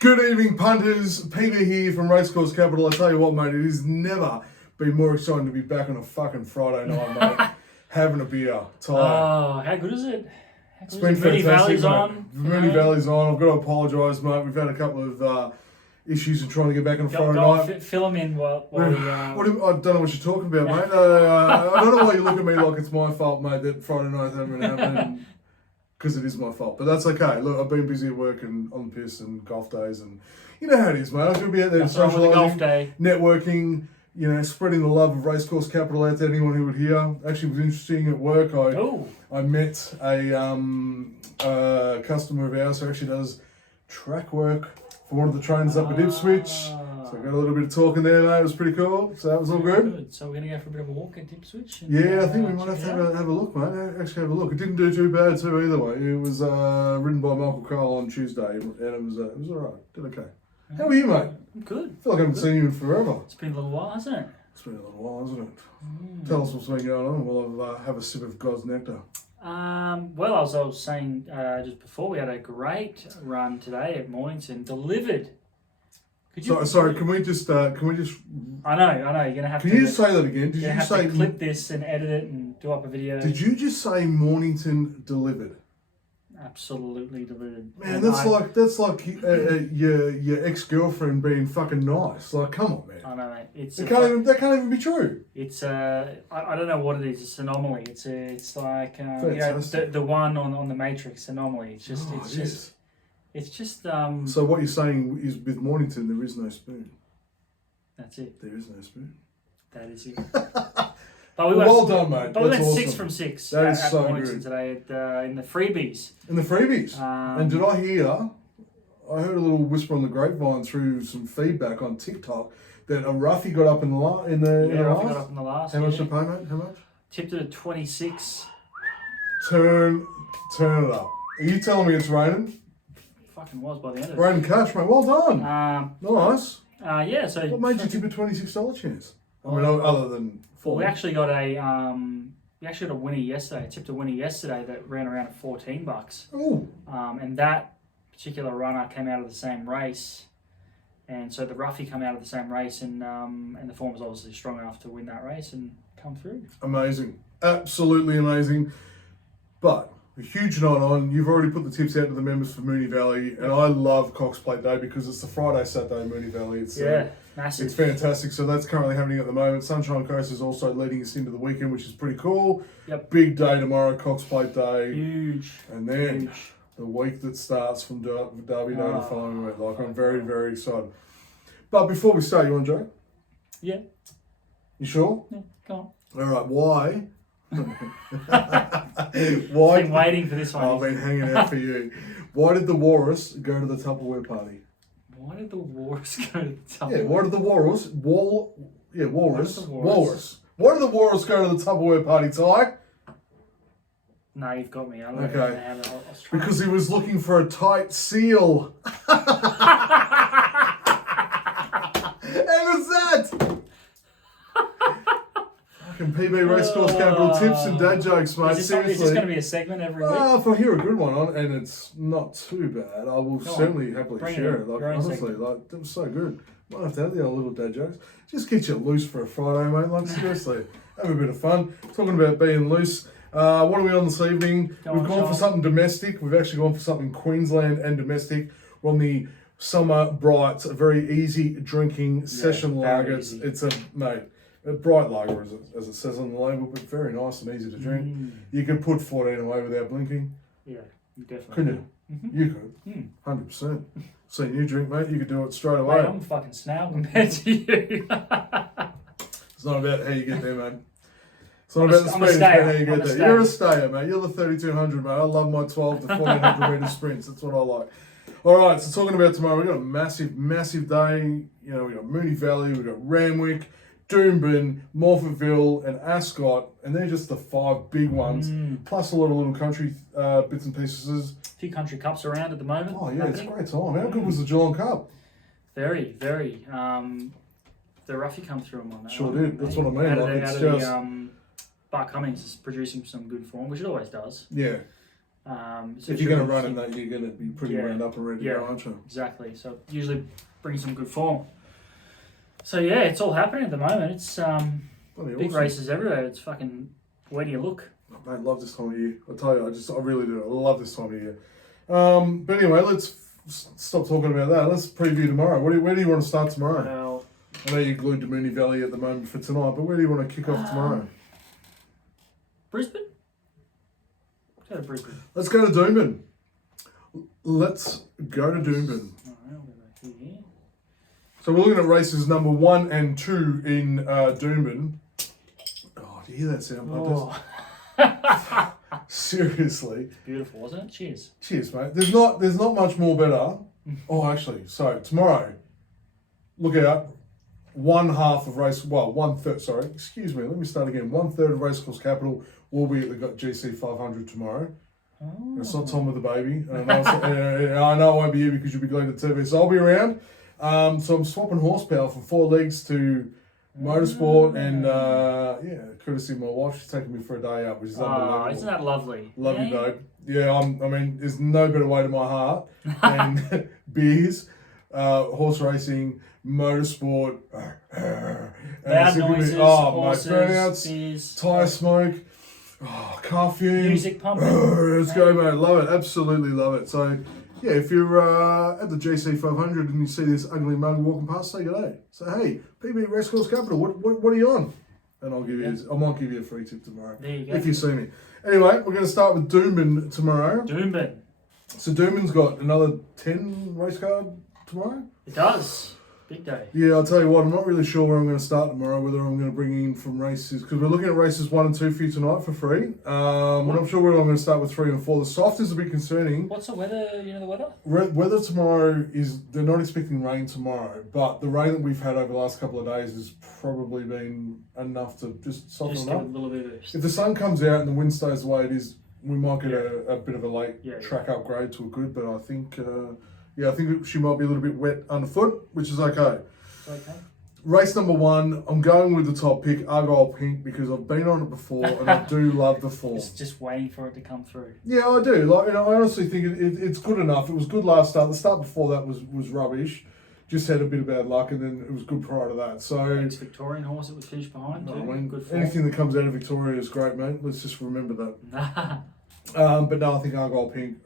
Good evening, punters. Peter here from Racecourse Capital. I tell you what, mate, it has never been more exciting to be back on a fucking Friday night, mate, having a beer. Tired. Oh, how good is it? It's been fantastic, Valley's mate. on. Mooney Valley's on. I've got to apologise, mate. We've had a couple of issues in trying to get back on a Friday night. Fill them in while we... I don't know what you're talking about, mate. I don't know why you look at me like it's my fault, mate, that Friday night hasn't been happening. Because it is my fault, but that's okay. Look, I've been busy at work and on the piss and golf days, and you know how it is, mate. I should be out there socialising, networking, you know, spreading the love of Racecourse Capital out to anyone who would hear. Actually, it was interesting at work. I met a customer of ours who actually does track work for one of the trainers up at Ipswich. So I got a little bit of talking there, mate. It was pretty cool. So that was all good. So we're going to go for a bit of a walk at Ipswich? Yeah, I think we might have to have a look, mate. Actually have a look. It didn't do too bad too either way. It was ridden by Michael Cole on Tuesday, and it was alright. Did okay. How are you, mate? I'm good. I feel like I haven't seen you in forever. It's been a little while, hasn't it? It's been a little while, hasn't it? Tell us what's been going on. We'll have a sip of God's nectar. Well, as I was saying just before, we had a great run today at Mornington. Delivered. Sorry, can we just? I know. You're gonna have to. Can you just say that again? Did you say to clip this and edit it and do up a video? Did you just say Mornington delivered? Absolutely delivered. Man, that's like your ex-girlfriend being fucking nice. Like, come on, man. I know, mate. That can't even be true. It's I don't know what it is. It's an anomaly. It's like you know, the one on the Matrix anomaly. It's just. So what you're saying is, with Mornington, there is no spoon. That's it. There is no spoon. That is it. Well done, mate. But we went awesome. 6 from 6. That is so good today in the freebies. In the freebies. And did I hear? I heard a little whisper on the grapevine through some feedback on TikTok that a roughie got up in the last. Got up in the last. How much to pay, mate? How much? Tipped it at 26. Turn it up. Are you telling me it's raining? Fucking was by the end of it. Raining cash, mate. Well done. Nice. Yeah. So what made you tip a $26 chance? I mean, other than. Well, we actually got a winner yesterday. I tipped a winner yesterday that ran around at $14. Ooh. And that particular runner came out of the same race, and so the roughie came out of the same race, and the form was obviously strong enough to win that race and come through. Amazing, absolutely amazing. But a huge night on. You've already put the tips out to the members for Mooney Valley, and I love Cox Plate Day because it's the Friday, Saturday Mooney Valley. It's massive. It's fantastic. So that's currently happening at the moment. Sunshine Coast is also leading us into the weekend, which is pretty cool. Yep. Big day tomorrow, Cox Plate Day. Huge. And then the week that starts from Derby Day the following week. Like, I'm very, very excited. But before we start, you want to joke? Yeah. You sure? Yeah, go on. All right, why? I've been waiting for this one. I've been hanging out for you. Why did the Walrus go to the Tupperware party? Why did the Walrus go to the Tupperware? Yeah, why did the Walrus? Walrus. Why did the Walrus go to the Tupperware party, Ty? No, you've got me. Okay. Because he was looking for a tight seal. How was that? Fucking PB Racecourse Capital tips and dad jokes, mate. Seriously. Is this going to be a segment every week? If I hear a good one on, and it's not too bad, I will certainly happily share it. Like, honestly, like, that was so good. Might have to have the old little dad jokes. Just get you loose for a Friday, mate. Like, seriously, have a bit of fun. Talking about being loose. What are we on this evening? We've gone for something domestic. We've actually gone for something Queensland and domestic. We're on the Summer Brights, a very easy drinking session lager. It's a bright lager, as it says on the label, but very nice and easy to drink. You could put 14 away without blinking. Yeah, you definitely couldn't you? Mm-hmm. You could. 100%. Seen you drink, mate. You could do it straight away. Mate, I'm a fucking snail compared to you. It's not about how you get there, man. It's not about the speed, it's about how you get there. You're a stayer, mate. You're the 3200, mate. I love my 12 to 1400 metre sprints. That's what I like. All right, so talking about tomorrow, we've got a massive, massive day. You know, we've got Mooney Valley, we've got Randwick, Doomben, Morphettville, and Ascot, and they're just the 5 big ones, plus a lot of little country bits and pieces. A few country cups around at the moment. Oh, yeah, it's a great time. How good was the Geelong Cup? Very, very. The roughie come through them on that. Sure did. That's what I mean. Bart Cummings is producing some good form, which it always does. Yeah. So if you're going to run in that, you're going to be pretty wound up and ready to go, aren't you? Exactly. So it usually brings some good form. So yeah, it's all happening at the moment. It's big races everywhere. It's fucking. Where do you look? I love this time of year. I tell you, I really do. I love this time of year. But anyway, let's stop talking about that. Let's preview tomorrow. Where do you want to start tomorrow? Well, I know you're glued to Moonee Valley at the moment for tonight, but where do you want to kick off tomorrow? Brisbane? Let's go to Brisbane. Let's go to Doomben. Let's go to Doomben. So we're looking at races number 1 and 2 in Doomben. Oh, do you hear that sound, punters? Seriously. It's beautiful, wasn't it? Cheers. Cheers, mate. There's not much more better. Oh, actually, so tomorrow, look out. 1/3, sorry. Excuse me, let me start again. 1/3 of Racecourse Capital will be at the GC 500 tomorrow. Oh. It's not Tom with the baby. And I know it won't be you because you'll be glued to TV. So I'll be around. So I'm swapping horsepower from 4 legs to motorsport and courtesy of my wife, she's taking me for a day out, which is unbelievable. Isn't that lovely? Love you, babe. Yeah, there's no better way to my heart than beers, horse racing, motorsport, loud noises, horses, burnouts, beers, tyre smoke, car fumes, music pumping. Let's go, mate. Love it. Absolutely love it. So, yeah, if you're at the GC 500 and you see this ugly mug walking past, say good day. Say, hey, PB Racecourse Capital, what are you on? And I might give you a free tip tomorrow. There you go. If you see me. Anyway, we're going to start with Doomben tomorrow. Doomben. So Doomben's got another 10 race card tomorrow? It does. Big day. Yeah, I'll tell you what, I'm not really sure where I'm going to start tomorrow, whether I'm going to bring in from races, because we're looking at races 1 and 2 for you tonight for free. I'm not sure whether I'm going to start with 3 and 4. The soft is a bit concerning. What's the weather? You know the weather? Weather tomorrow they're not expecting rain tomorrow, but the rain that we've had over the last couple of days has probably been enough to just soften it up. A little bit of... If the sun comes out and the wind stays the way it is, we might get a bit of a late track upgrade to a good, but I think... I think she might be a little bit wet underfoot, which is okay. Okay. Race number 1, I'm going with the top pick, Argyle Pink, because I've been on it before and I do love the form. Just waiting for it to come through. Yeah, I do. I honestly think it's good enough. It was good last start. The start before that was rubbish. Just had a bit of bad luck, and then it was good prior to that. So ex-Victorian horse it was finished behind. Good form. Anything that comes out of Victoria is great, mate. Let's just remember that. But no, I think Argyle Pink,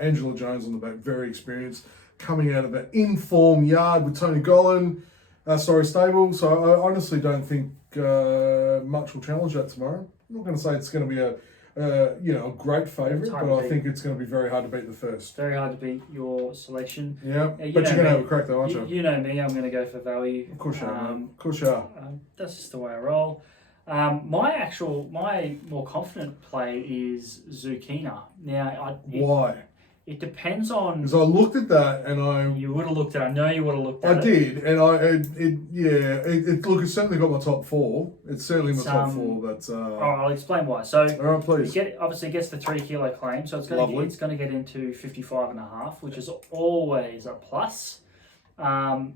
Angela Jones on the back, very experienced, coming out of an in-form yard with Tony Gollan, stable. So I honestly don't think much will challenge that tomorrow. I'm not going to say it's going to be a great favourite, but I think it's going to be very hard to beat the first. Very hard to beat your selection. Yeah, but you're going to have a crack though, aren't you? You know me, I'm going to go for value. Of course you are. Of course you are. That's just the way I roll. My more confident play is Zucchina. Now, why? It depends on... Because I looked at that and You would have looked at it. I know you would have looked at it. I did, and it certainly got my top 4. It's certainly my top 4, but... I'll explain why. So, all right, please. Obviously gets the 3 kilo claim, so it's going to get into 55.5, which is always a plus. The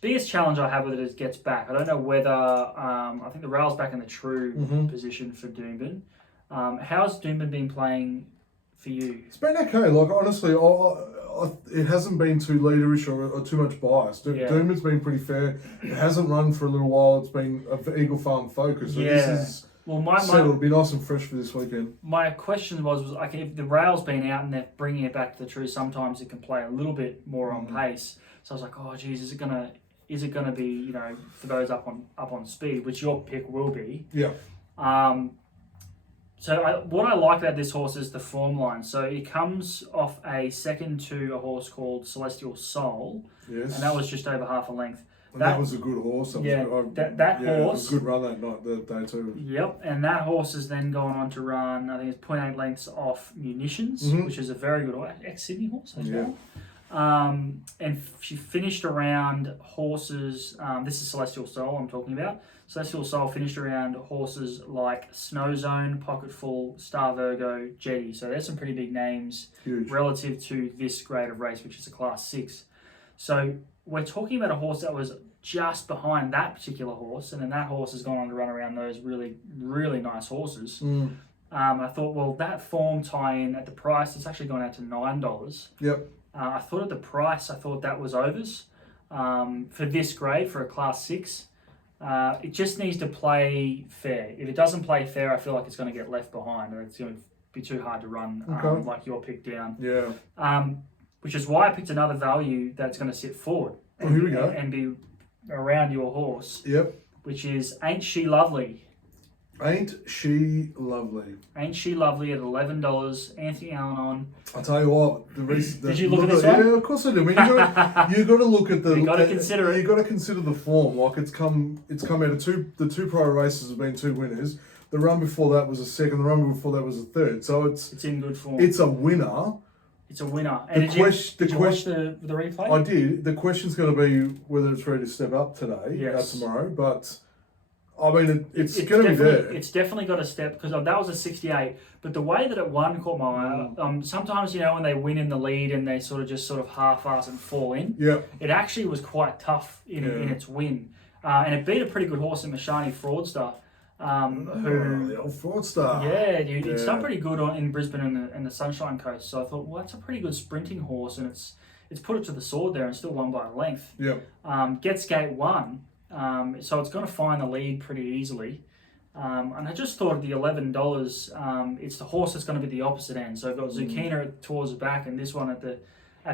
biggest challenge I have with it is gets back. I don't know whether... I think the rail's back in the true position for Doomben. How's Doomben been playing for you? It's been okay. Honestly, it hasn't been too leaderish or too much bias. Doomben's been pretty fair. It hasn't run for a little while. It's been an Eagle Farm focus. So this is it'll be nice and fresh for this weekend. My question was like, if the rail's been out and they're bringing it back to the true, sometimes it can play a little bit more on pace. So I was like, oh geez, is it gonna be for those up on speed, which your pick will be? Yeah. So what I like about this horse is the form line. So it comes off a second to a horse called Celestial Soul. Yes. And that was just over half a length. That was a good horse. That horse. It was a good run that night, the day too. Yep. And that horse has then gone on to run, I think it's 0.8 lengths off Munitions, which is a very good horse. Ex-Sydney horse as well. And she finished around horses, this is Celestial Soul I'm talking about. Celestial Soul finished around horses like Snow Zone, Pocket Full, Star Virgo, Jetty. So there's some pretty big names relative to this grade of race, which is a class 6. So we're talking about a horse that was just behind that particular horse, and then that horse has gone on to run around those really, really nice horses. I thought, well, that form tie-in at the price, it's actually gone out to $9. Yep. I thought at the price, I thought that was overs for this grade, for a Class 6. It just needs to play fair. If it doesn't play fair, I feel like it's going to get left behind, and it's going to be too hard to run like your pick down. Yeah. Which is why I picked another value that's going to sit forward Here we go. and be around your horse. Yep. Which is Ain't She Lovely? Ain't She Lovely? Ain't She Lovely at $11. Anthony Allen on. I'll tell you what. Did you look at this one? Yeah, of course I do. I mean, you got to look at the. You got to consider it. You got to consider the form. Like it's come out of the two prior races have been 2 winners. The run before that was a second. The run before that was a third. So it's in good form. It's a winner. It's a winner. And did you watch the replay? I did. The question's going to be whether it's ready to step up today, tomorrow. But I mean, it's going to be there. It's definitely got a step because that was a 68. But the way that it won caught my eye. Sometimes when they win in the lead and they sort of half-ass and fall in. Yeah. It actually was quite tough in its win, and it beat a pretty good horse in Mashani Fraudster. The old Fraudster. Yeah, dude, it's done pretty good in Brisbane and the Sunshine Coast. So I thought, well, that's a pretty good sprinting horse, and it's put it to the sword there and still won by a length. Yeah. Gets Gate 1, so it's going to find the lead pretty easily. And I just thought at the $11, it's the horse that's going to be the opposite end. So I've got Zucchina towards the back and this one at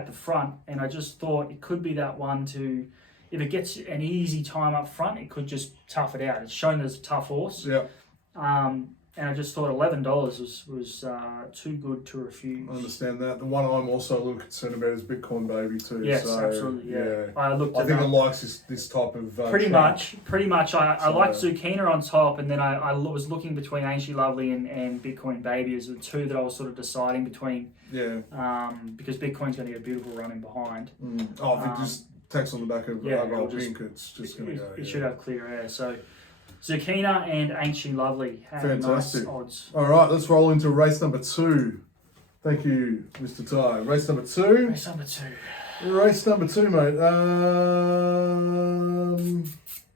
the front, and I just thought it could be that one to. If it gets an easy time up front, it could just tough it out. It's shown as a tough horse. Yeah. And I just thought $11 was too good to refuse. I understand that. The one I'm also a little concerned about is Bitcoin Baby too. Yes, so, absolutely. Yeah. I think it likes this type of. Pretty much. I like Zucchina on top, and then I was looking between Ain't She Lovely and Bitcoin Baby as the two that I was sort of deciding between. Yeah. Because Bitcoin's going to get a beautiful run in behind. Oh, if it just text on the back of Argyle Pink, it's just going to go. It should have clear air. So Zucchina and Ain't She Lovely have fantastic nice odds. All right, let's roll into race number 2. Thank you, Mr. Ty. Race number 2. Race number 2, mate.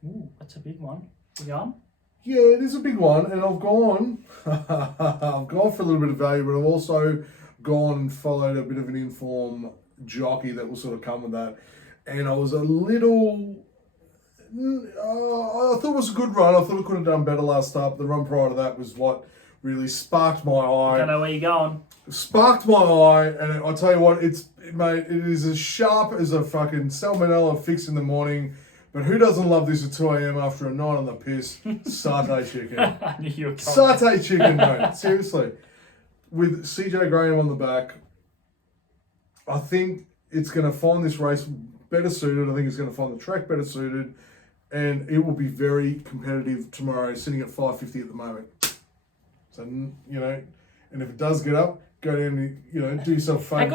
Ooh, that's a big one. You going? Yeah, it is a big one, and I've gone for a little bit of value, but I've also followed a bit of an inform jockey that will sort of come with that. And I was a little. I thought it was a good run. I thought it could have done better last start. The run prior to that was what really sparked my eye. I don't know where you're going. Sparked my eye, and I'll tell you what, it is as sharp as a fucking salmonella fix in the morning. But who doesn't love this at 2 a.m. after a night on the piss? Satay chicken. I knew you were coming. Satay chicken, mate. Seriously. With CJ Graham on the back, I think it's going to find this race better suited. I think it's going to find the track better suited, and it will be very competitive tomorrow, sitting at 550 at the moment. So, and if it does get up, go down, do yourself a favour.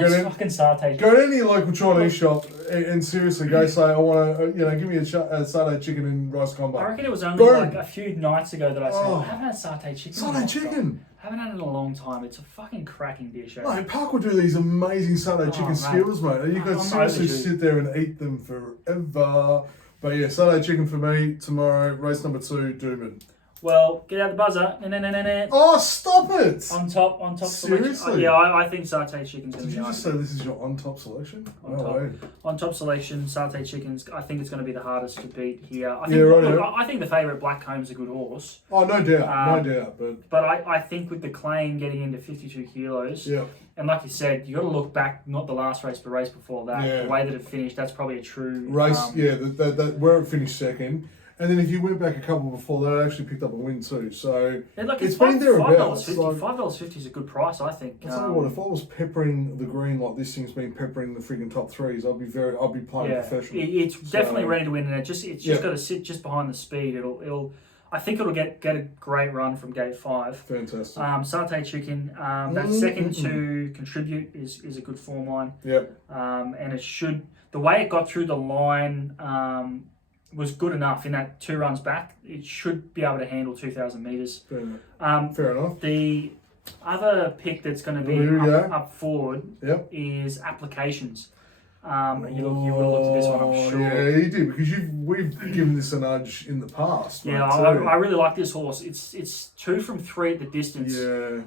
Go to any local Chinese shop and seriously go say, I want to, give me a satay chicken and rice combo. I reckon it was only like a few nights ago that I said, I haven't had satay chicken. Satay chicken. I haven't had it in a long time. It's a fucking cracking dish. Mate, Park will do these amazing satay chicken skewers, mate. And you can seriously sit there and eat them forever. But yeah, satay chicken for me tomorrow. Race number 2, Doomben. Well, get out the buzzer. Oh, stop it! On top. Seriously? I think satay chicken's going to be. Did you just say this is your on-top selection? On top selection, satay chickens. I think it's going to be the hardest to beat here. I think the favourite Blackcomb's a good horse. Oh, no doubt. But I think with the claim getting into 52 kilos, and like you said, you got to look back, not the last race, but the race before that. The way that it finished, that's probably a true race. Where it finished second. And then if you went back a couple before that, it actually picked up a win too. So it's been thereabouts. $5.50 is a good price, I think. I'll tell you what, if I was peppering the green like this thing's been peppering the freaking top 3s, I'd be playing professional. It's definitely ready to win, and it's just got to sit just behind the speed. I think it'll get a great run from gate 5. Fantastic. Satay chicken. That second to contribute is a good form line. Yep. And it should, the way it got through the line was good enough in that 2 runs back. It should be able to handle 2,000 metres. Fair enough. The other pick that's going to be up forward is Applications. You would have looked at this one, I'm sure. Yeah, you did, because we've given this a nudge in the past. Yeah, mate, I really like this horse. It's 2 from 3 at the distance. Yeah.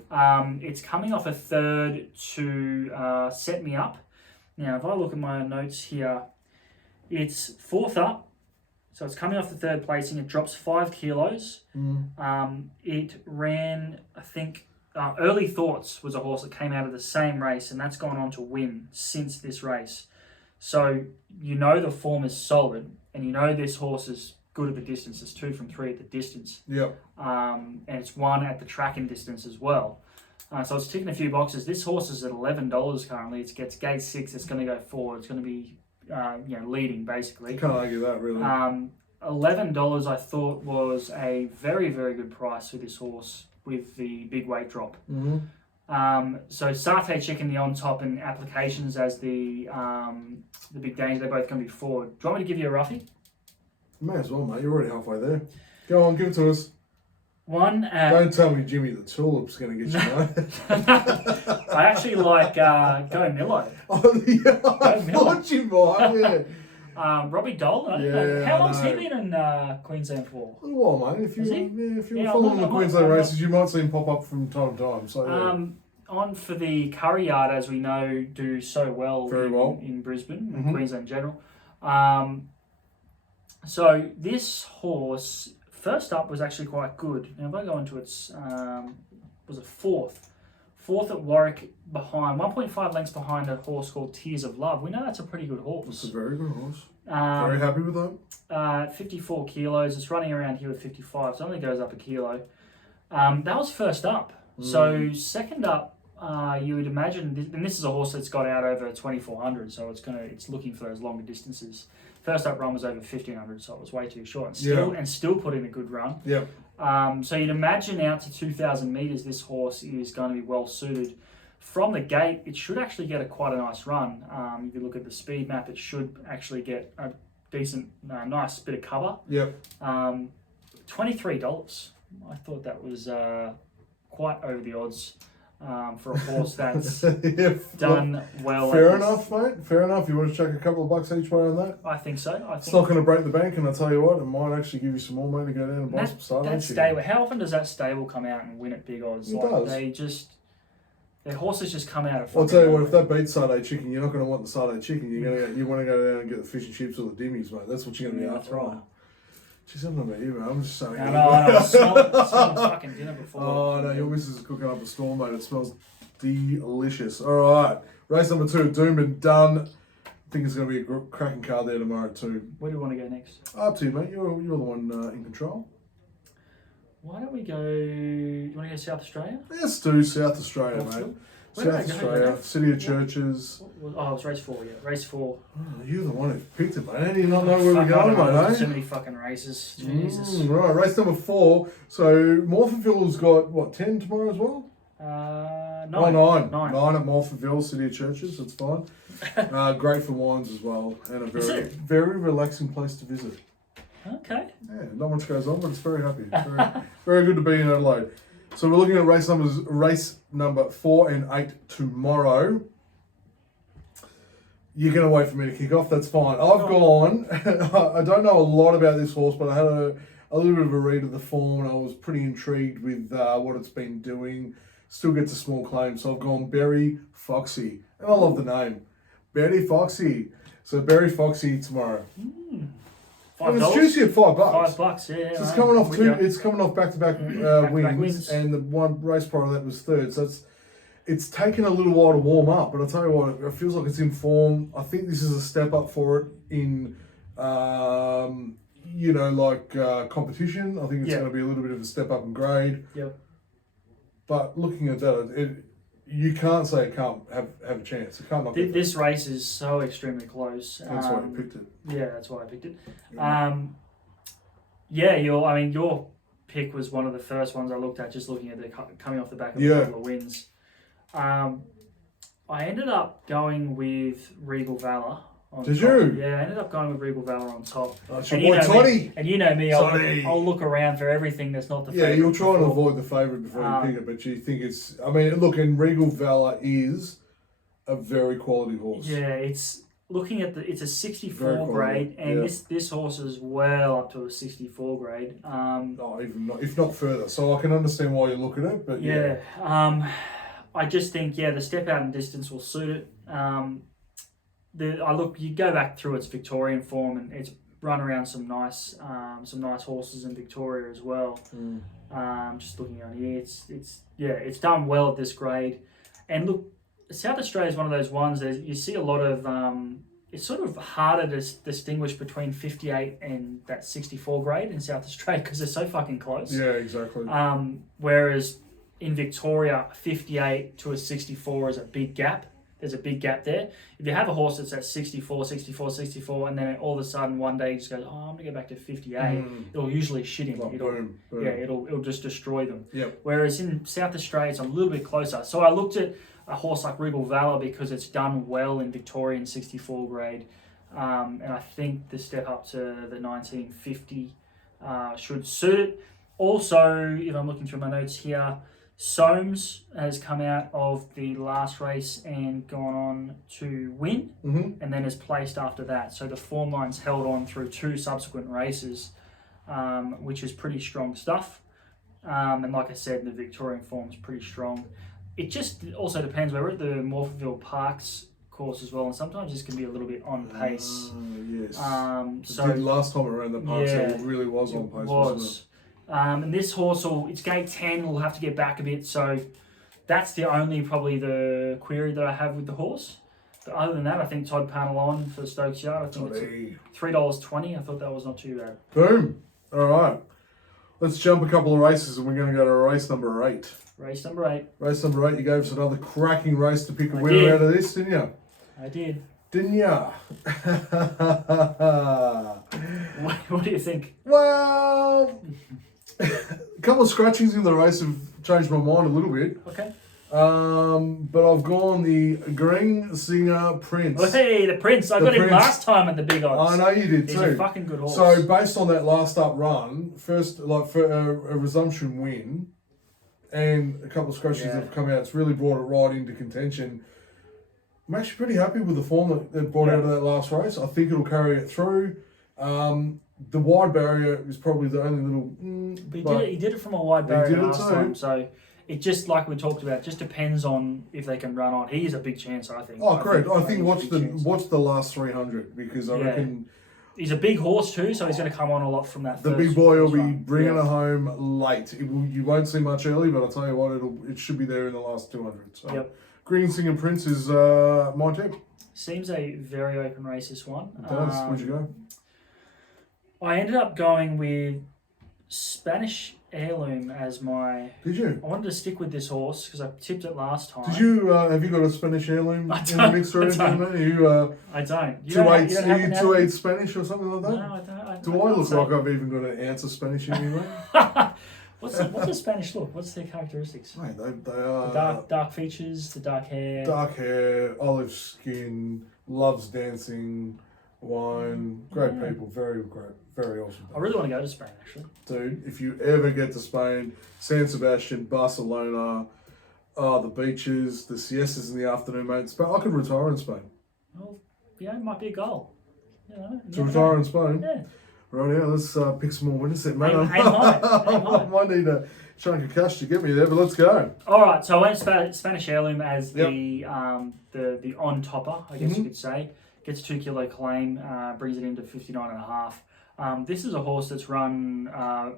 It's coming off a third to Set Me Up. Now, if I look at my notes here, it's 4th up. So it's coming off the 3rd placing. It drops 5 kilos. It ran, I think, Early Thoughts was a horse that came out of the same race, and that's gone on to win since this race. So you know the form is solid, and you know this horse is good at the distance. It's 2 from 3 at the distance. Yep. And it's 1 at the tracking distance as well. So it's ticking a few boxes. This horse is at $11 currently. It gets gate 6. It's going to go forward. It's going to be leading basically. Can't argue that really. $11 I thought was a very, very good price for this horse with the big weight drop. So Satay Chicken, the on top, and Applications as the big danger. They're both going to be forward. Do you want me to give you a roughie? May as well, mate. You're already halfway there. Go on, give it to us. Don't tell me Jimmy the Tulip's going to get you, mate. I actually like Go Millo. Oh, yeah, I thought you might, yeah. Robbie Dolan. Yeah, how long's he been in Queensland for? A little while, mate. If you're following the Queensland I'm races, you might see him pop up from time to time. So, on for the Curry Yard, as we know, do so well in Brisbane and Queensland in general. So this horse, first up, was actually quite good. Now, if I go into its, was a 4th at Warwick, behind 1.5 lengths behind a horse called Tears of Love. We know that's a pretty good horse. It's a very good horse. Very happy with that. 54 kilos. It's running around here with 55, so it only goes up a kilo. That was first up. So second up, you would imagine, and this is a horse that's got out over 2,400, so it's looking for those longer distances. First up run was over 1,500, so it was way too short, and still put in a good run. Yeah. So you'd imagine out to 2,000 metres, this horse is going to be well suited. From the gate, it should actually get quite a nice run. If you look at the speed map, it should actually get a decent, nice bit of cover. Yep. $23. I thought that was quite over the odds for a horse that's done well. Fair enough, mate. Fair enough. You want to chuck a couple of bucks each way on that? I think so. It's not going to break the bank, and I'll tell you what, it might actually give you some more money to go down and buy some Saturday stable. How often does that stable come out and win at big odds? It does. Their horses just come out of. I'll tell you what, if that beats Saturday Chicken, you're not going to want the Saturday Chicken. You want to go down and get the fish and chips or the dimmies, mate. That's what you're going to be after. That's right. She's something about you, man. I'm just saying. I smelled fucking dinner before. Oh, no, your missus is cooking up a storm, mate. It smells delicious. All right. Race number 2, Doomed and Done. I think it's going to be a cracking card there tomorrow, too. Where do you want to go next? Up to you, mate. You're the one in control. Why don't we go... Do you want to go South Australia? Let's do South Australia, mate. South Australia, City of Churches. Oh, it's race 4, yeah. Race 4. Oh, you're the one who picked it, mate. How do you not know where we're going, mate, eh? So many fucking races. Jesus. Right, race number 4. So, Morphettville's got, what, 10 tomorrow as well? 9. Oh, 9. 9 at Morphettville, City of Churches. That's fine. Great for wines as well. And a very relaxing place to visit. Okay. Yeah, not much goes on, but it's very happy. Very good to be in Adelaide. So we're looking at race number 4 and 8 tomorrow. You're going to wait for me to kick off. That's fine. I've gone. I don't know a lot about this horse, but I had a little bit of a read of the form, and I was pretty intrigued with what it's been doing. Still gets a small claim, so I've gone Berry Foxy, and I love the name, Berry Foxy. So Berry Foxy tomorrow. $5. And it's juicy at $5. $5, yeah. So it's coming off It's coming off back-to-back wins, and the one race prior to that was 3rd. So it's taken a little while to warm up, but I'll tell you what, it feels like it's in form. I think this is a step up for it in, competition. I think it's going to be a little bit of a step up in grade. Yep. But looking at that, you can't say it can't have a chance. It can't. This race is so extremely close. That's why I picked it. Yeah, that's why I picked it. Your pick was one of the first ones I looked at, just looking at the coming off the back of a couple of wins. I ended up going with Regal Valor. Did you? Yeah, I ended up going with Regal Valor on top. That's your boy Toddy. And you know me, I'll look around for everything that's not the favourite. Yeah, you'll try and avoid the favourite before you pick it, but you think it's... I mean, look, and Regal Valor is a very quality horse. Yeah, looking at it's a 64 Very quality, grade, and yeah. this horse is well up to a 64 grade. Even not, if not further. So I can understand why you look at it, but yeah. I just think the step out and distance will suit it. You go back through its Victorian form, and it's run around some nice horses in Victoria as well. Just looking on here, it's done well at this grade. And look, South Australia is one of those ones that you see a lot of. It's sort of harder to distinguish between 58 and that 64 grade in South Australia because they're so fucking close. Yeah, exactly. Whereas in Victoria, 58 to a 64 is a big gap. There's a big gap there. If you have a horse that's at 64, 64, 64, and then all of a sudden one day he just goes, I'm going to go back to 58, it'll usually shit him. Like, boom. Yeah, it'll just destroy them. Yep. Whereas in South Australia, it's a little bit closer. So I looked at a horse like Regal Valor because it's done well in Victorian 64 grade. And I think the step up to the 1950 should suit it. Also, if I'm looking through my notes here, Soames has come out of the last race and gone on to win, and then has placed after that. So the form line's held on through 2 subsequent races, which is pretty strong stuff. And like I said, the Victorian form's pretty strong. It just also depends. We're at the Morphettville Parks course as well, and sometimes this can be a little bit on pace. Yes. So last time around the parks, it really was on pace, wasn't it? And this horse it's gate 10, will have to get back a bit, so that's probably the query that I have with the horse. But other than that, I think Todd Panelon for Stokes Yard, I think it's $3.20. I thought that was not too bad. Boom. All right. Let's jump a couple of races, and we're going to go to race number 8. Race number 8. Race number 8, you gave us another cracking race to pick a winner out of this, didn't you? I did. Didn't you? What do you think? Well, a couple of scratchings in the race have changed my mind a little bit. Okay. But I've gone the Green Singer Prince. Well, hey, the Prince. I got him last time at the big odds. I know you did too. He's a fucking good horse. So based on that last up run, first for a resumption win, and a couple of scratchings have come out, it's really brought it right into contention. I'm actually pretty happy with the form that brought out of that last race. I think it'll carry it through. The wide barrier is probably the only little. But he did it from a wide barrier last time, so it just like we talked about, just depends on if they can run on. He is a big chance, I think. Oh, correct. I think watch the last 300 because I reckon he's a big horse too, so he's going to come on a lot from that. The big boy will be bringing it home late. You won't see much early, but I'll tell you what, it should be there in the last 200. So Green Singer Prince is my tip. Seems a very open race, this one. It does. Where'd you go? I ended up going with Spanish Heirloom as my... Did you? I wanted to stick with this horse because I tipped it last time. Did you, have you got a Spanish Heirloom in the mix or anything? I don't. You 2-8 Spanish or something like that? No, I don't. Do I look like I've even got an ounce of Spanish in me, mate? What's the Spanish look? What's their characteristics? Mate, they are... The dark features, the dark hair. Dark hair, olive skin, loves dancing, wine, great people, very great, very awesome. I really want to go to Spain, actually. Dude, if you ever get to Spain, San Sebastian, Barcelona, the beaches, the siestas in the afternoon, mate. I could retire in Spain. Well, it might be a goal. To retire in Spain? Yeah. Right, yeah, let's pick some more winners then, mate. I might need a chunk of cash to get me there, but let's go. All right, so I went Spanish Heirloom as the on topper, I guess you could say. Gets 2 kilo claim, brings it into 59.5. This is a horse that's run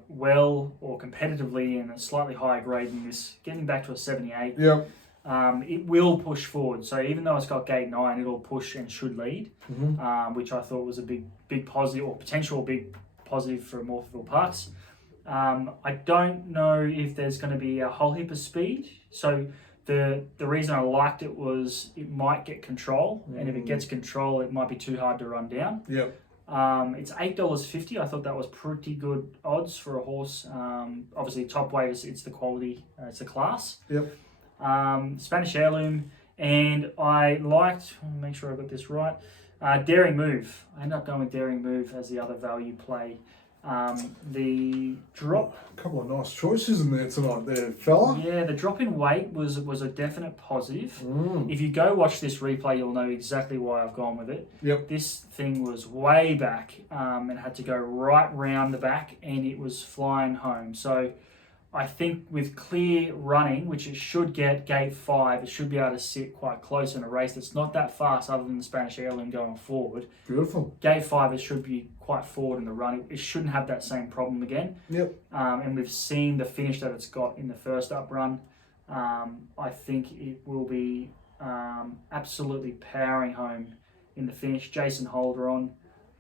well or competitively in a slightly higher grade than this, getting back to a 78. Yep. It will push forward. So even though it's got gate 9, it'll push and should lead, which I thought was a big positive or potential big positive for Morphettville Parks. I don't know if there's going to be a whole heap of speed. So the reason I liked it was it might get control, and if it gets control, it might be too hard to run down. Yep. It's $8.50. I thought that was pretty good odds for a horse. Obviously, top weight it's the quality, it's the class. Yep. Spanish Heirloom, and I liked. Make sure I got this right. Daring Move. I ended up going with Daring Move as the other value play. The drop. A couple of nice choices in there tonight, there, fella. Yeah, the drop in weight was a definite positive. Mm. If you go watch this replay, you'll know exactly why I've gone with it. Yep. This thing was way back and had to go right round the back, and it was flying home. So I think with clear running, which it should get gate 5, it should be able to sit quite close in a race that's not that fast other than the Spanish Heirloom going forward. Beautiful. Gate 5, it should be quite forward in the run. It shouldn't have that same problem again. Yep. And we've seen the finish that it's got in the first up run. I think it will be absolutely powering home in the finish. Jason Holder on.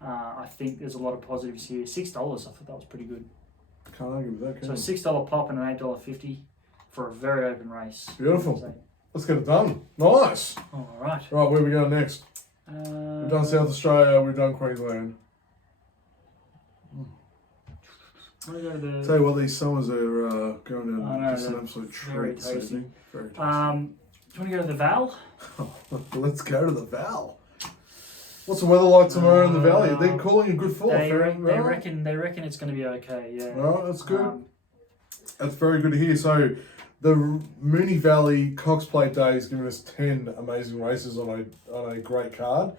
I think there's a lot of positives here. $6, I thought that was pretty good. Can't argue with that, can So you? $6 pop and an $8.50 for a very open race. Beautiful. So, Let's get it done. Nice. all right. Right, where we go next? We've done South Australia, we've done Queensland. I'm gonna go to the, Tell you what, these summers are going to I know, just an they're absolute very treat. tasty. Susie. Very tasty. do you want to go to the Val? Let's go to the Val. What's the weather like tomorrow in the Valley? They're calling a good fall. They right? reckon it's going to be okay. Yeah. Right, that's good. That's very good to hear. So, the Moonee Valley Cox Plate Day has given us 10 amazing races on a great card.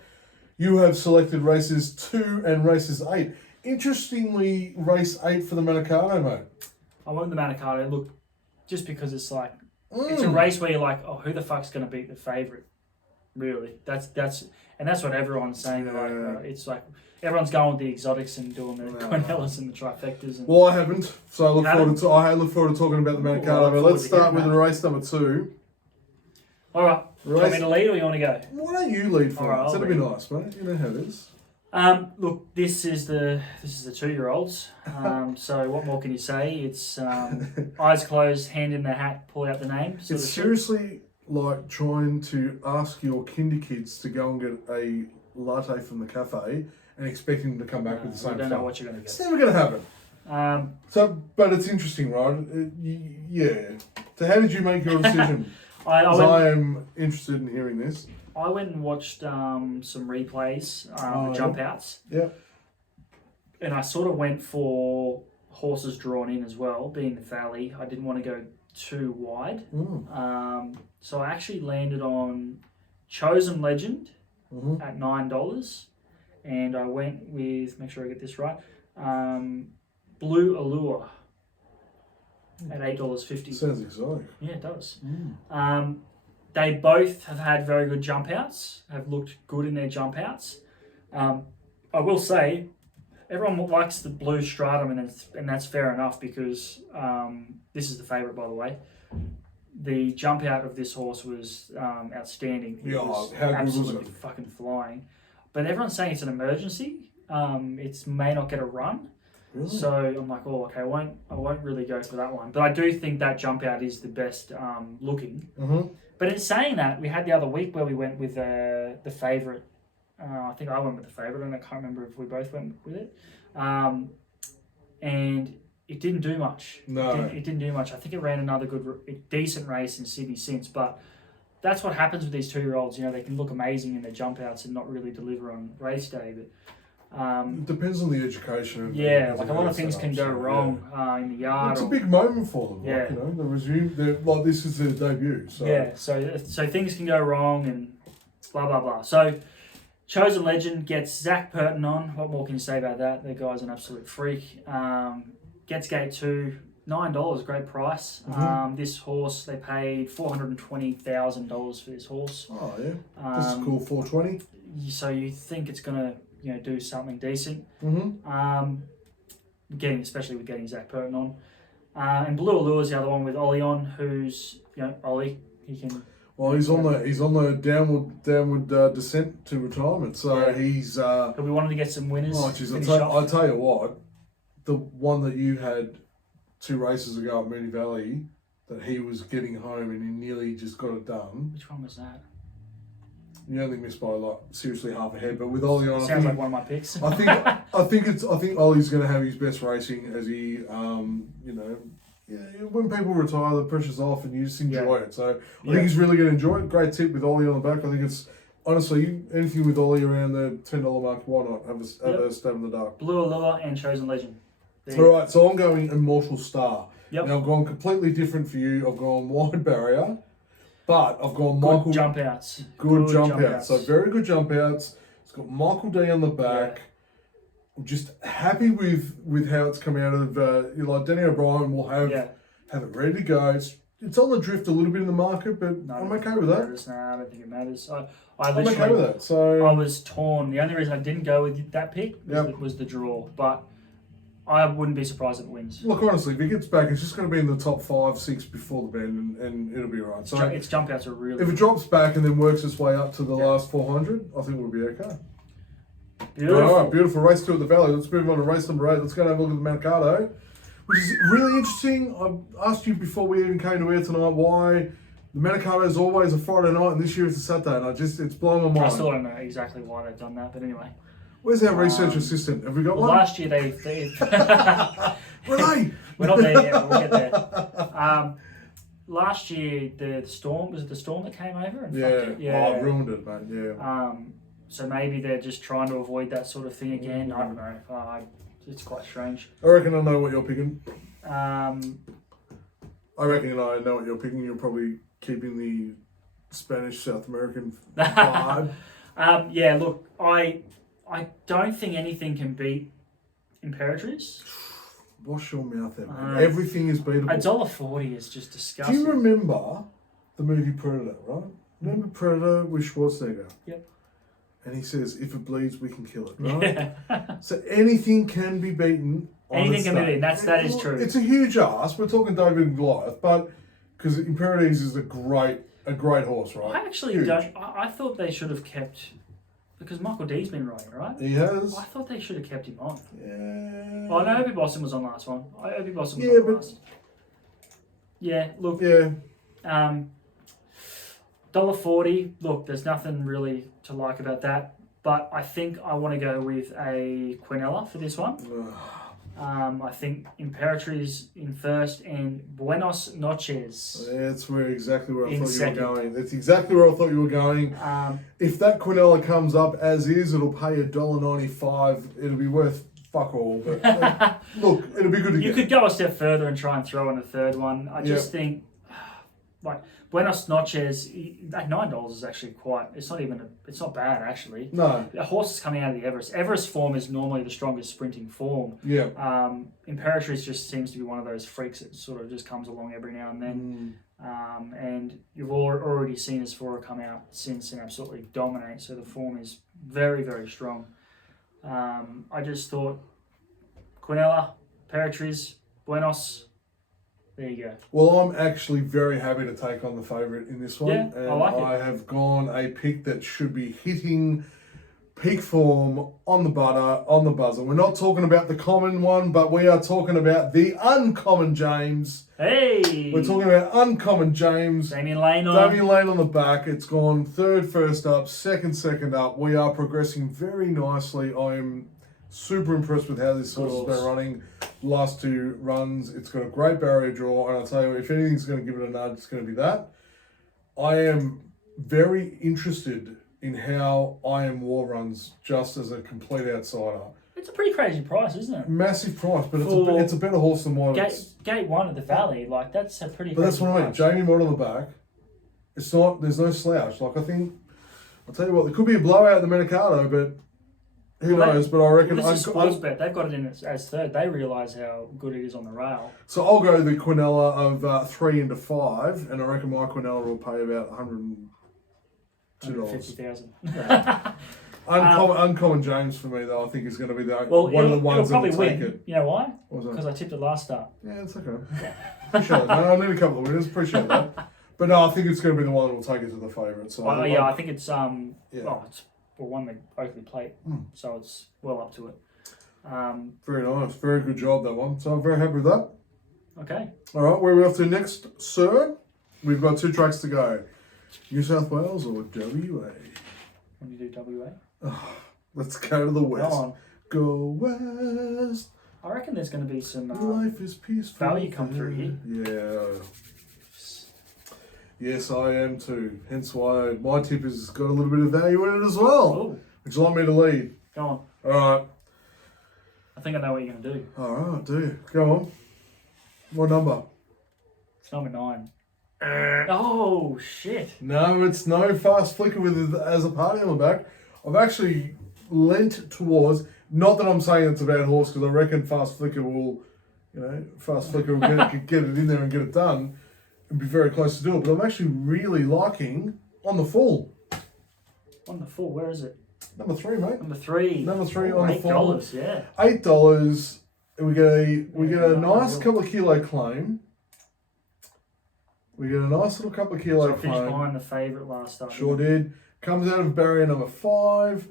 You have selected races 2 and races 8. Interestingly, race 8 for the Manikato, mate. I went with the Manikato. Look, just because it's like it's a race where you're like, oh, who the fuck's going to beat the favourite? Really, that's what everyone's saying. Yeah. Like, it's like everyone's going with the exotics and doing the Cornelis and the trifectas. And Well, I haven't, so I look Haven't? forward to talking about the Ooh, I Manikato. look But forward let's to start hearing with that. the race number 2. all right, do you want me to lead or you want to go? Why don't you lead for All right, us? I'll That'd be lead. nice, mate. You know how it is. Look, this is the 2-year-olds. So what more can you say? It's eyes closed, hand in the hat, pull out the name. sort It's of shit. seriously like trying to ask your kinder kids to go and get a latte from the cafe and expecting them to come back with the I same don't know stuff. what you're going to It's get. never going to happen. But it's interesting, right? Yeah. So how did you make your decision? I 'Cause went, I am interested in hearing this. I went and watched some replays, Oh, the jump outs, Yeah. and I sort of went for horses drawn in as well, being the Valley. I didn't want to go too wide. So I actually landed on Chosen Legend Mm-hmm. at $9, and I went with, make sure I get this right, Blue Allure at $8.50. Sounds exotic. Yeah, it does. Mm. They both have had very good jump outs, have looked good in their jump outs. I will say, everyone likes the blue stratum, and that's fair enough because this is the favourite, by the way. The jump out of this horse was outstanding. It Yeah, was how good was absolutely it? fucking flying. But everyone's saying it's an emergency. It may not get a run. Really? So I'm like, oh, okay, I won't really go for that one. But I do think that jump out is the best looking. Mm-hmm. But in saying that, we had the other week where we went with the favourite. I think I went with the favourite, and I can't remember if we both went with it. And it didn't do much. No. It didn't do much. I think it ran another decent race in Sydney since. But that's what happens with these 2-year-olds. You know, they can look amazing in their jump outs and not really deliver on race day. But It depends on the education. And yeah, and like a lot of things can go so, wrong in the yeah. yard. It's a or- big moment for them. Yeah. Like, you know, they resume. Like this is their debut. So Yeah, so things can go wrong and blah blah blah. So Chosen Legend gets Zach Purton on. What more can you say about that? The guy's an absolute freak. Gets gate 2, $9, great price. Mhm. This horse, they paid $420,000 for this horse. Oh yeah, this is cool. 420. So you think it's gonna do something decent. Mm-hmm. Especially with getting Zach Purton on. And Blue Allure is the other one with Ollie on, who's Ollie. He can. Well, he's on the downward descent to retirement. So Yeah. he's. He'll be wanting to get some winners. Oh, jeez, finish I'll off. tell you what, the one that you had 2 races ago at Moonee Valley, that he was getting home and he nearly just got it done. Which one was that? You only missed by like seriously half a head, but with Ollie on, Sounds like one of my picks. I think Ollie's going to have his best racing as he, when people retire, the pressure's off and you just enjoy it. So I think he's really going to enjoy it. Great tip with Ollie on the back. I think it's honestly anything with Ollie around the $10 mark. Why not have a stab in the dark? Blue Allure and Chosen Legend. All right, so I'm going Immortal Star. Yep. Now I've gone completely different for you. I've gone wide barrier, but I've gone Good Michael. jump outs. Good jump outs. So very good jump outs. It's got Michael D on the back. Yeah. I'm just happy with how it's come out of. Like Danny O'Brien will have it ready to go. It's on the drift a little bit in the market, but I'm okay with that. No, I don't think it matters. I'm okay with that. So I was torn. The only reason I didn't go with that pick was the draw, but I wouldn't be surprised if it wins. Look, honestly, if it gets back, it's just going to be in the top 5, 6 before the bend, and it'll be right. So its jump outs are really. If it drops back and then works its way up to the last 400, I think we'll be okay. Beautiful. All right, beautiful race 2 at the Valley. Let's move on to race number 8. Let's go and have a look at the Manikato, which is really interesting. I asked you before we even came to air tonight why the Manikato is always a Friday night and this year it's a Saturday, and it's blown my mind. I still don't know exactly why they've done that, but anyway. Where's our research assistant? Have we got one? Last year they Renee! We're not there yet, we'll get there. Last year the storm, was it the storm that came over and fucked it? Yeah. Oh, it ruined it, mate. Yeah. So maybe they're just trying to avoid that sort of thing again. I don't know. It's quite strange. I reckon I know what you're picking. I reckon I know what you're picking. You're probably keeping the Spanish South American vibe. Yeah, look, I don't think anything can beat Imperatrice. Wash your mouth out, man. Everything is beatable. $1.40 is just disgusting. Do you remember the movie Predator, right? Remember Predator with Schwarzenegger? Yep. And he says, if it bleeds, we can kill it, right? Yeah. So anything can be beaten. Anything can be beaten. That is true. It's a huge ask. We're talking David and Goliath, but because Imperatrice is a great horse, right? I actually don't. I thought they should have kept, because Michael D's been riding, right? He has. I thought they should have kept him on. Yeah. Well, I know Opie Blossom was on last one. Opie Blossom was on last. Yeah, look. Yeah. $1.40. Look, there's nothing really to like about that, but I think I want to go with a Quinella for this one. I think Imperatrice in first and Buenos Noches. That's exactly where I thought you were going. That's exactly where I thought you were going. If that Quinella comes up as is, it'll pay $1.95. It'll be worth fuck all. But look, it'll be good to get. You could go a step further and try and throw in a third one. I just think, like, Buenos Noches at $9 is actually it's not bad actually. No. A horse is coming out of the Everest. Everest form is normally the strongest sprinting form. Yeah. Imperatrice just seems to be one of those freaks that sort of just comes along every now and then. And you've already seen Asphora come out since and absolutely dominate. So the form is very, very strong. I just thought Quinella, Imperatrice, Buenos. There you go. Well, I'm actually very happy to take on the favourite in this one. Yeah, and I like it. I have gone a pick that should be hitting peak form on the buzzer. We're not talking about the common one, but we are talking about the uncommon James. Hey! We're talking about uncommon James. Damien Lane on the back. It's gone third first up, second up. We are progressing very nicely. I am super impressed with how this horse has been running last 2 runs. It's got a great barrier draw, and I'll tell you, if anything's going to give it a nudge, it's going to be that. I am very interested in how I Am War runs just as a complete outsider. It's a pretty crazy price, isn't it? Massive price, but it's a better horse than one. Gate 1 at the Valley, like, that's a pretty. But that's what I mean. Jamie Mott on the back. It's not. There's no slouch. Like, I think. I'll tell you what. There could be a blowout in the Manikato, but who knows? But I reckon. This is Sportsbet. They've got it in as third. They realise how good it is on the rail. So I'll go the Quinella of 3 into 5, and I reckon my Quinella will pay about $150,000. Uncommon James for me though, I think is going to be one of the ones that will take it. You know why? Because I tipped it last start. Yeah, it's okay. Appreciate that. I need a couple of winners. Appreciate that. But no, I think it's going to be the one that will take it to the favourite. So I think it's it's won the Oakley Plate, so it's well up to it. Very nice, very good job that one. So I'm very happy with that. Okay. All right, where are we off to next, sir? We've got 2 tracks to go. New South Wales or WA? When you do WA? Oh, let's go to the west. Go west. I reckon there's going to be some life is peaceful value come through here. Yeah. Yes, I am too. Hence why my tip has got a little bit of value in it as well. Ooh. Would you like me to lead? Go on. All right. I think I know what you're going to do. All right, do you? Go on. What number? It's number 9. Oh, shit. No, it's no Fast Flicker with as a party on the back. I've actually lent towards, not that I'm saying it's a bad horse, because I reckon Fast Flicker will, Fast Flicker will get it in there and get it done and be very close to do it. But I'm actually really liking On the Full. On the Full, where is it? Number 3, mate. Number 3. Number 3 on the Full. $8, yeah. $8. We get a nice couple of kilo claim. We get a nice little couple of kilo So I finished claim. behind the favourite last start. Sure did. Comes out of barrier number 5.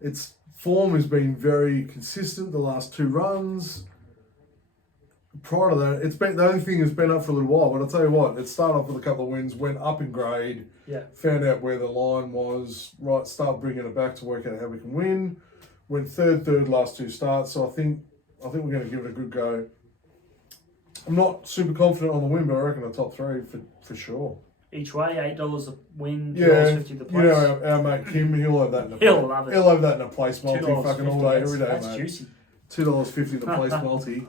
Its form has been very consistent the last 2 runs. Prior to that, it's been the only thing that's been up for a little while. But I'll tell you what, it started off with a couple of wins, went up in grade, found out where the line was, right, start bringing it back to work out how we can win. Went third last 2 starts. So I think we're going to give it a good go. I'm not super confident on the win, but I reckon the top 3 for sure. Each way, $8 a win, Yeah, $2.50 the place. our mate Kim, he'll have that in a He'll love it. He'll have that in a place multi fucking all day, every day, that's mate. Juicy. $2.50 the place multi.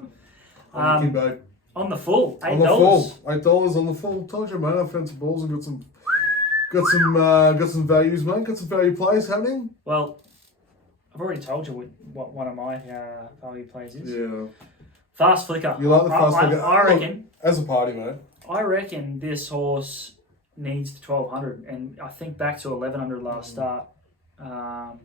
On the Kimbo. On the Full, $8. On the Full. $8 on the Full. Told you, mate, I found some balls and got some values, mate. Got some value plays happening. Well, I've already told you what one of my value plays is. Yeah. Fast Flicker. You like the Fast Flicker? I reckon. As a party, mate. I reckon this horse needs the 1200, and I think back to 1100 last start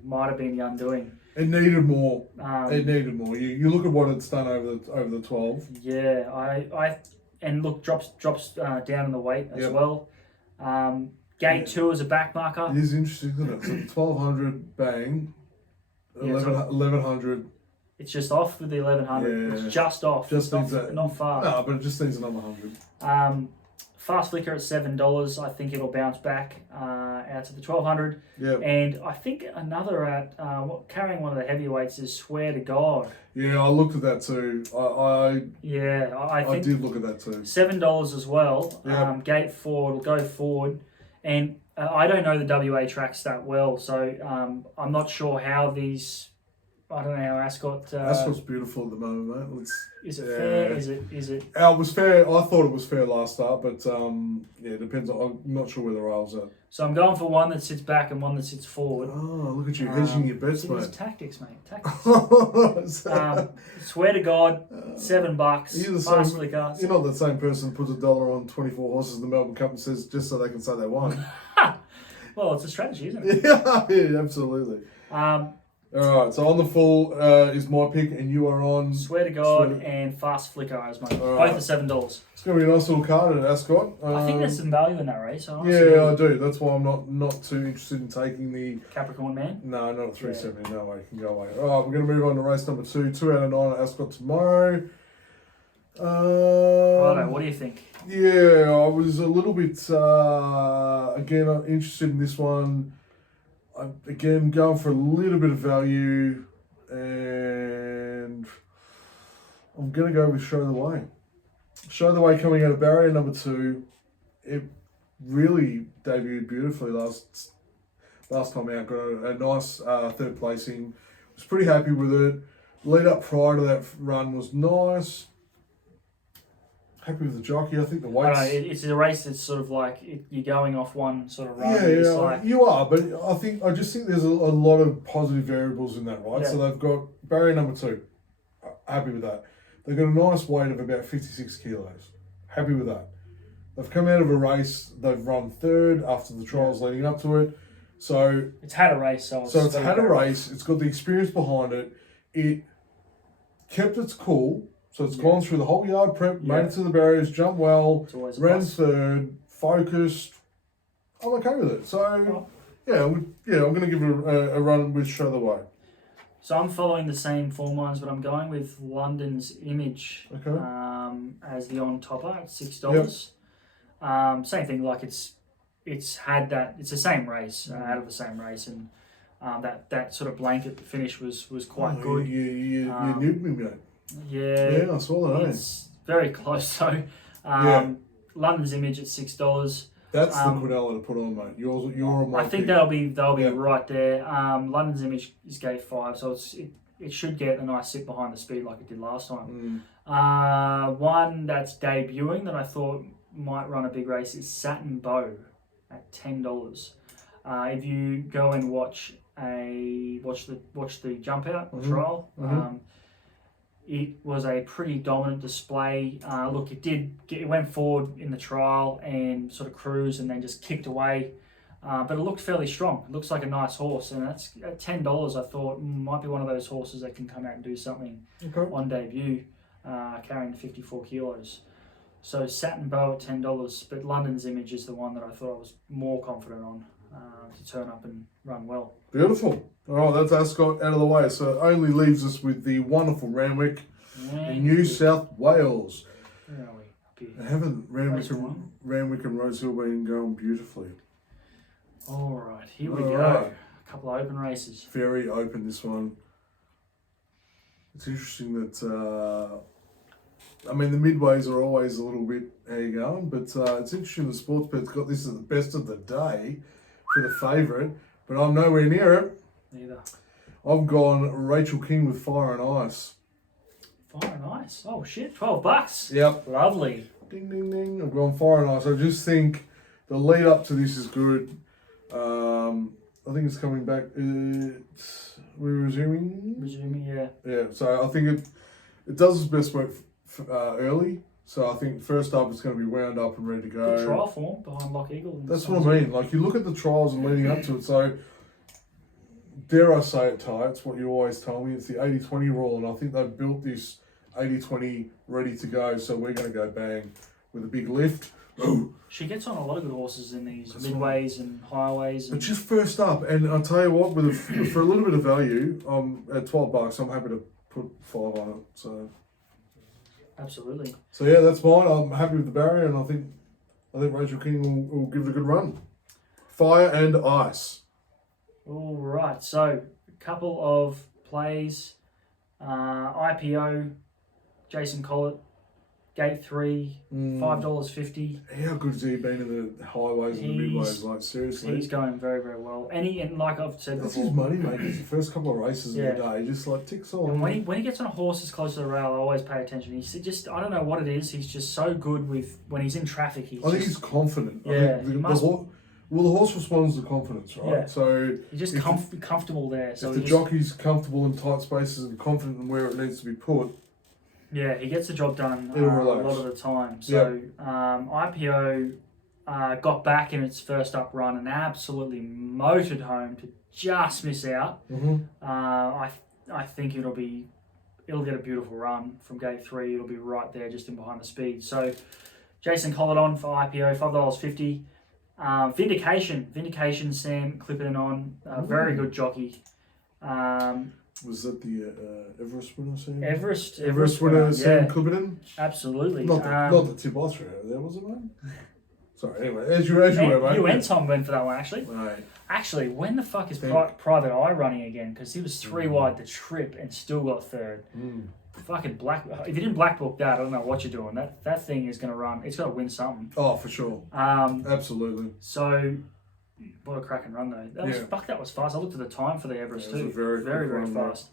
might have been the undoing. It needed more. It needed more. You look at what it's done over the 12. Yeah, I and look drops down in the weight as well. Gate 2 is a back marker. It is interesting, isn't it? So 1200 bang, 1100. It's just off with the 1100. Yeah. It's just off. Just it's needs that. not far. No, but it just needs another 100. Fast Flicker at $7. I think it'll bounce back out to the 1200. Yeah. And I think another at carrying one of the heavyweights is Swear to God. Yeah, I looked at that too. I think did look at that too. $7 as well. Yeah. Gate 4 will go forward, and I don't know the WA tracks that well, so I'm not sure how these. I don't know how Ascot. Ascot's beautiful at the moment, mate. Is it fair? Is it? It was fair. I thought it was fair last start, but it depends. I'm not sure where the rails are. So I'm going for one that sits back and one that sits forward. Oh, look at you hedging your bets, mate. It's tactics, mate. Tactics. Swear to God, $7. Fast Flicker. You're not the same person who puts $1 on 24 horses in the Melbourne Cup and says just so they can say they won. Well, it's a strategy, isn't it? Yeah, absolutely. All right, so On the Full is my pick, and you are on Swear to God and Fast Flicker as my both are $7. It's going to be a nice little card at Ascot. I think there's some value in that race. Yeah, I do. That's why I'm not too interested in taking the Capricorn Man. No, not a 370. No way, it can go away. All right, we're going to move on to race number 2. 2 out of 9 at Ascot tomorrow. Righto, what do you think? Yeah, I was a little bit again interested in this one. Again, going for a little bit of value, and I'm going to go with Show the Way. Show the Way coming out of barrier number 2. It really debuted beautifully last time out. Got a nice third placing. Was pretty happy with it. Lead up prior to that run was nice. Happy with the jockey. I think the weights. It's a race that's sort of like you're going off one sort of run. Yeah, you are, but I just think there's a lot of positive variables in that, right? Yeah. So they've got barrier number 2. Happy with that. They've got a nice weight of about 56 kilos. Happy with that. They've come out of a race. They've run third after the trials leading up to it. So it's had a race. So it's had a race. It's got the experience behind it. It kept its cool. So it's gone through the whole yard prep, made it to the barriers, jumped well, ran third, focused. I'm okay with it. So, I'm going to give it a run with Show the Way. So I'm following the same form lines, but I'm going with London's Image as the on topper at $6. Yep. Same thing, like it's had that. It's the same race out of the same race, and that sort of blanket finish was quite good. You knew me, mate. Yeah, I saw that. It's very close. So, London's Image at $6. That's the Quinella to put on, mate. You're on my. I think they'll be right there. London's Image is gate 5, so it should get a nice sit behind the speed like it did last time. Mm. One that's debuting that I thought might run a big race is Satin Bow at $10. If you go and watch the jump out or trial, it was a pretty dominant display. Look, it went forward in the trial and sort of cruised and then just kicked away. But it looked fairly strong. It looks like a nice horse, and that's at $10. I thought might be one of those horses that can come out and do something on debut, carrying 54 kilos. So Satin Bow at $10, but London's Image is the one that I thought I was more confident on to turn up and run well. Beautiful. All right, that's Ascot out of the way. So it only leaves us with the wonderful Randwick in New South Wales. Where are we? Up here. Haven't Randwick and Rosehill been going beautifully? All right, here we All go. right. A couple of open races. Very open, this one. It's interesting that, I mean, the midways are always a little bit, how you going? But it's interesting the Sportsbet's got this at the best of the day for the favourite, but I'm nowhere near it. Neither. I've gone Rachel King with Fire and Ice. Fire and Ice? Oh shit, $12. Yep. Lovely. Ding, ding, ding. I've gone Fire and Ice. I just think the lead up to this is good. I think it's coming back. We're resuming? Resuming, yeah. Yeah, so I think it does its best work early. So I think first up it's going to be wound up and ready to go. Good trial form behind Lock Eagle. That's what I mean. Like, you look at the trials and leading up to it. So, dare I say it, Ty, it's what you always tell me. It's the 80-20 rule. And I think they've built this 80-20 ready to go. So we're going to go bang with a big lift. She gets on a lot of good horses in these midways and highways. But just first up, and I'll tell you what, for a little bit of value, at $12, I'm happy to put 5 on it. So absolutely. So yeah, that's mine. I'm happy with the barrier, and I think Rachel King will give it a good run. Fire and Ice. All right. So a couple of plays. IPO, Jason Collett. Gate 3, $5.50. How good has he been in the highways and the midways? Like, seriously, he's going very, very well. And like I've said that's before, his money, mate. It's the first couple of races of the day, just like ticks on. And when he gets on a horse as close to the rail, I always pay attention. He's just, I don't know what it is. He's just so good with when he's in traffic. I think he's confident. Yeah, the horse responds to confidence, right? Yeah. So he's just comfortable there. So if the jockey's comfortable in tight spaces and confident in where it needs to be put. Yeah, he gets the job done a lot of the time. So IPO got back in its first up run and absolutely motored home to just miss out. I think it'll get a beautiful run from gate 3. It'll be right there, just in behind the speed. So Jason Collett on for IPO, $5.50. Vindication, Sam Clipperton on, very good jockey. Was that the Everest winner, Sam? Everest winner, Sam Clipperton? Absolutely. Not the tip I threw out there, was it, mate? Sorry, anyway, as you were, mate. You and Tom went for that one, actually. Right. Actually, when the fuck is Private Eye running again? Because he was 3 wide the trip and still got 3rd. Fucking if you didn't black book that, I don't know what you're doing. That thing is going to run. It's got to win something. Oh, for sure. Absolutely. So, what a cracking run though. That was fast. I looked at the time for the Everest too. Very, very fast.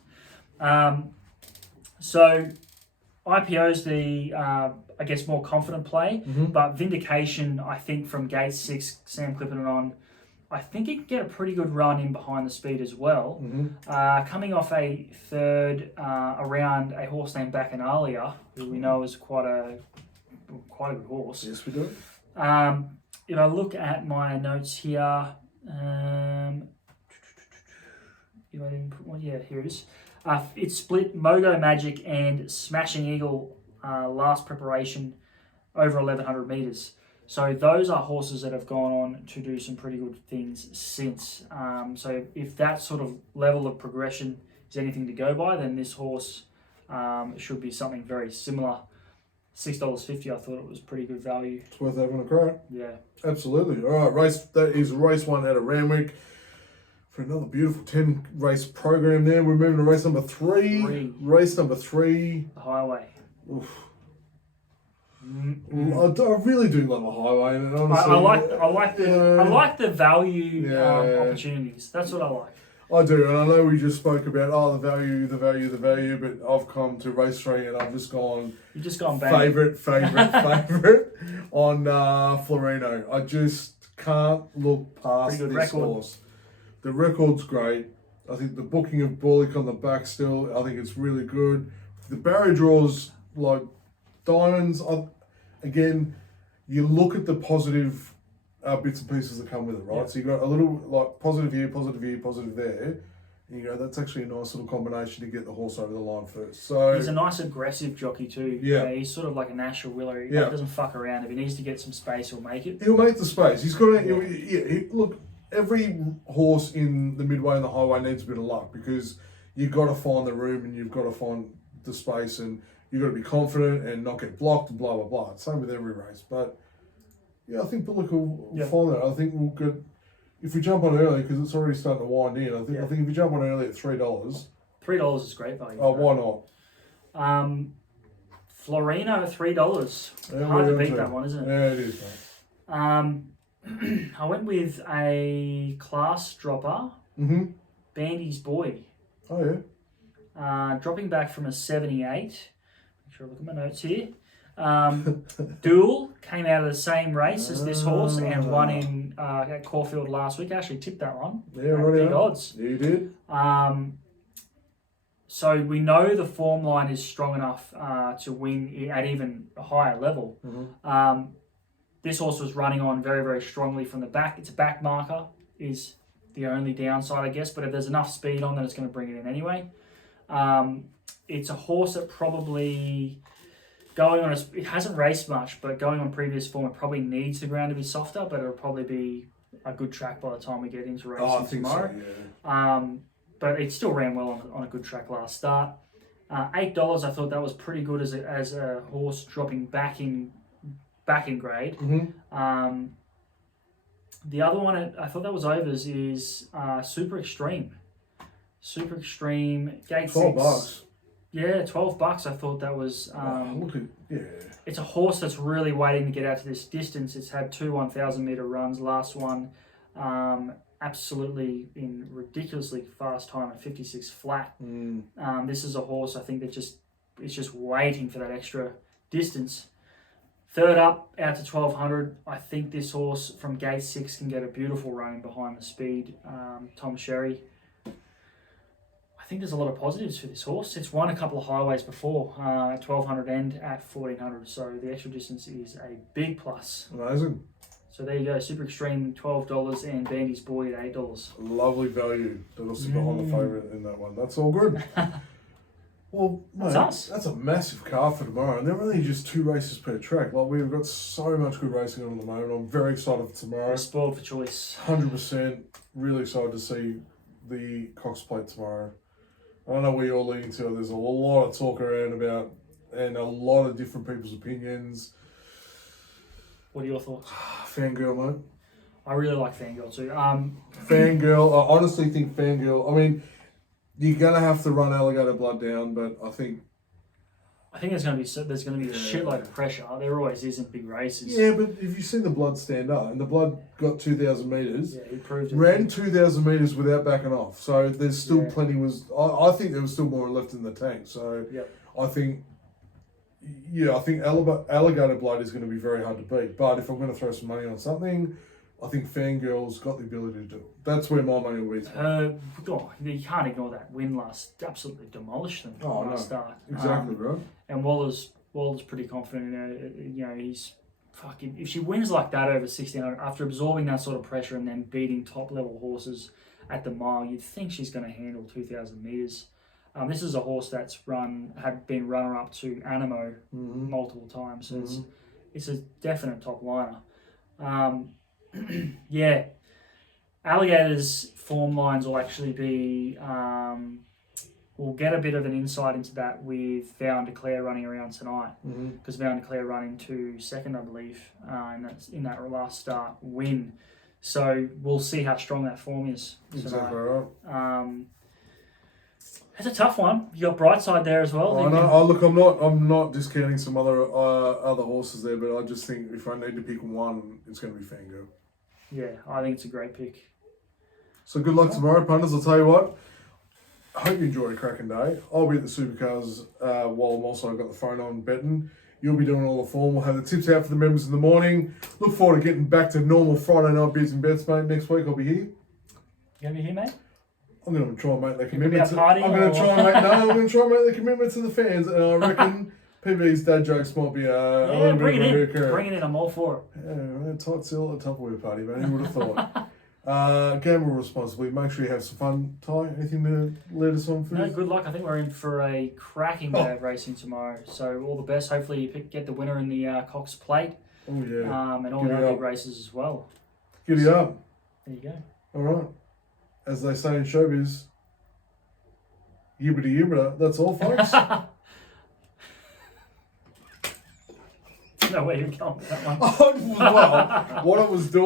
So IPO's the I guess more confident play, but Vindication, I think from gate 6, Sam Clipperton on, I think he can get a pretty good run in behind the speed as well. Coming off a 3rd around a horse named Bacchanalia, who we know is quite a good horse. Yes, we do. If I look at my notes here, if I didn't put one, here it is. It's split Mogo Magic and Smashing Eagle last preparation over 1,100 metres. So those are horses that have gone on to do some pretty good things since. So if that sort of level of progression is anything to go by, then this horse should be something very similar. $6.50, I thought it was pretty good value. It's worth having a crack. Yeah. Absolutely. All right, that is race 1 out of Randwick. For another beautiful 10 race program there. We're moving to race number 3. Race number 3. The Highway. Oof. I really do love a highway, and honestly, I like the value opportunities. That's what I like. I do, and I know we just spoke about the value, but I've come to race 3 and I've just gone. You've just gone bang. Favorite on Florino. I just can't look past this record. horse. The record's great. I think the booking of Bullock on the back still, I think it's really good. The barrier draws like diamonds. Again, you look at the positive bits and pieces that come with it, right? Yeah. So you got a little like positive here, positive there. And you go, that's actually a nice little combination to get the horse over the line first. So he's a nice aggressive jockey too. Yeah. He's sort of like a Nashville Willer. He Yeah. doesn't fuck around. If he needs to get some space, he'll make it. he'll make the space. He's got to. Look, every horse in the midway and the highway needs a bit of luck because you've got to find the room and you've got to find the space and you've got to be confident and not get blocked and blah blah blah. Same with every race, but yeah, I think Bullock will find that. I think we'll get if we jump on early because it's already starting to wind in. I think if you jump on early at $3, $3 is great value. oh, why not? Florino at $3. Hard to beat that one, isn't it? Yeah, it is, mate. I went with a class dropper, Bandy's Boy. Oh yeah. Dropping back from a 78. Make sure I look at my notes here. Duel came out of the same race as this horse and won in at Caulfield last week. I actually tipped that one. Yeah, right. Big odds. You did. So we know the form line is strong enough to win at even a higher level. This horse was running on very, very strongly from the back. It's a back marker is the only downside, I guess. But if there's enough speed on, then it's going to bring it in anyway. It's a horse that probably going on it hasn't raced much, but going on previous form, it probably needs the ground to be softer. But it'll probably be a good track by the time we get into racing I think tomorrow. So, yeah. But it still ran well on a good track last start. $8, I thought that was pretty good as a horse dropping back in grade. The other one I thought that was overs is Super Extreme. Super Extreme gate $12. Yeah, $12. I thought that was. Look at It's a horse that's really waiting to get out to this distance. It's had 2 1,000-meter runs. Last one, absolutely in ridiculously fast time at 56 flat. This is a horse I think that it's just waiting for that extra distance. Third up, out to 1,200. I think this horse from gate 6 can get a beautiful run behind the speed. Tom Sherry. I think there's a lot of positives for this horse. It's won a couple of highways before, at 1,200 and at 1,400. So the extra distance is a big plus. Amazing. So there you go. Super Extreme, $12 and Bandy's Boy at $8. Lovely value. That'll sit behind the favourite in that one. That's all good. Well, mate, that's a massive car for tomorrow. And they're only just 2 races per track. Like, we've got so much good racing on at the moment. I'm very excited for tomorrow. We're spoiled for choice. 100%. Really excited to see the Cox Plate tomorrow. I don't know where you're leading to. There's a lot of talk around about and a lot of different people's opinions. What are your thoughts? Fangirl, mate. I really like Fangirl too. Fangirl. I honestly think Fangirl. I mean, you're gonna have to run Alligator Blood down, but I think there's gonna be a shitload of pressure. There always is in big races. Yeah, but if you see the Blood stand up, and the Blood got 2,000 metres, he proved it. Ran 2,000 metres without backing off. So there's still plenty. I think there was still more left in the tank. So I think Alligator Blood is going to be very hard to beat. But if I'm going to throw some money on something, I think Fangirl's got the ability to do it. That's where my money will be. You can't ignore that win last. Absolutely demolished them last start. Exactly right. And Waller's pretty confident in her. You know, he's fucking. If she wins like that over 1,600 after absorbing that sort of pressure and then beating top level horses at the mile, you'd think she's going to handle 2,000 meters. This is a horse that's had been runner up to Animo multiple times. So it's a definite top liner. Alligator's form lines will actually be. We'll get a bit of an insight into that with Vow and Declare running around tonight, because Vow and Declare running to second, I believe, and that's in that last start win. So we'll see how strong that form is tonight. Exactly right. It's a tough one. You got Brightside there as well. Look, I'm not discounting some other horses there, but I just think if I need to pick one, it's going to be Fangirl. Yeah, I think it's a great pick. So good luck tomorrow, punters. I'll tell you what. I hope you enjoy a cracking day. I'll be at the Supercars while I'm also got the phone on betting. You'll be doing all the form. We'll have the tips out for the members in the morning. Look forward to getting back to normal Friday night beers and bets, mate. Next week I'll be here. You gonna be here, mate? I'm going to try and make that You gonna be commitment. at a party I'm going to or- try and make I'm going to try and make the commitment to the fans, and I reckon PB's dad jokes might be a Yeah, little bring bit it of a in. recur. Bring it in. I'm all for it. Yeah, tight seal at the Tupperware party, man. Who would have thought? Gamble responsibly. Make sure you have some fun. Ty, anything to lead us on for? No, good luck. I think we're in for a cracking day of racing tomorrow. So all the best. Hopefully you get the winner in the Cox Plate. Oh yeah. And all Giddy the other up. big races as well. Giddy up. There you go. All right. As they say in showbiz, yibbity yibbida. That's all, folks. No way you're going with that one. Well, what I was doing.